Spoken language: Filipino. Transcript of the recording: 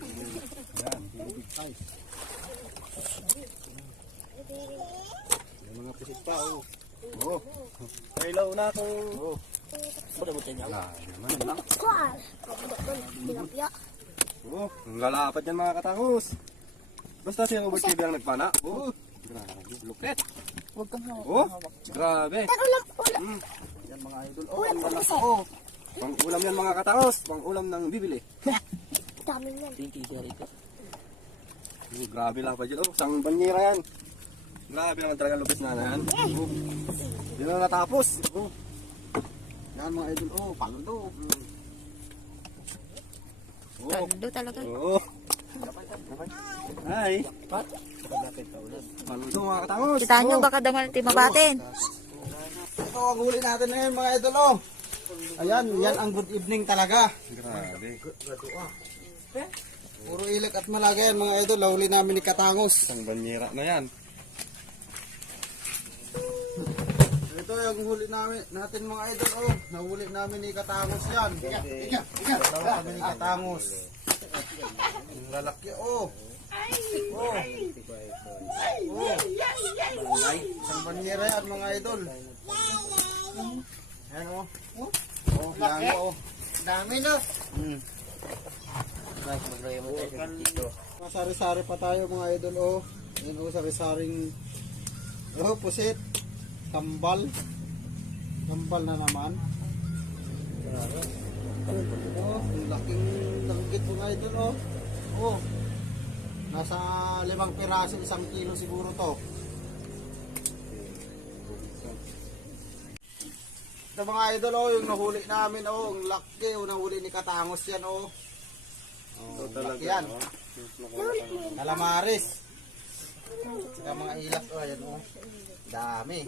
Yan, big size. May mga pisit pa, oh. Oh. Kailaw na to. Oh. Naman lang. Oh, ang lalapad yan mga katangos. Basta siya ubod TV ang nagpana. Oh, grabe, lukit. Huwag kang hawak. Oh, grabe. Yan mga idol. Oh, ang balas ko. Pang ulam yan mga katangos. Pang ulam ng bibili. Dami yan. Pinky carry ka. Oh, grabe lapad yan. Oh, isang banyera yan. Grabe naman talaga lupis na yan. Oh, hindi na natapos. Oh. Yan mga idol. Oh, paldo. Oh, Tando talaga. oh. Ay, paldo mga katangos. Kita nyo, baka daman timabatin. Ito ang huli natin ngayon mga idol. Oh. Ayan, yan ang good evening talaga. Grabe. Puro ilik at malaga yan mga idol. Huli namin ni Katangos. Isang banyera na yan. Ito yung huli natin mga idol. Oh, nahuli namin ni Katangos yan. Dalawa kami ni Katangos. Yung lalaki. Oh. Oh. Oh. Isang banyera yan mga idol. Ayan oh. Oh, dami oh. Dami na. Sari-sari pa tayo mga idol oh. Ayan oh, sari-saring oh, pusit. Kambal. Kambal na naman. Oh, ang laking langgit mga idol oh. Oh. Nasa 5 piraso, 1 kilo siguro to. Ito mga idol oh, yung nahuli namin oh, ang laki oh, nahuli ni Katangos yan oh. Oh, laki yan. Calamaris. Saka mga ilas oh, ayan oh. Dami.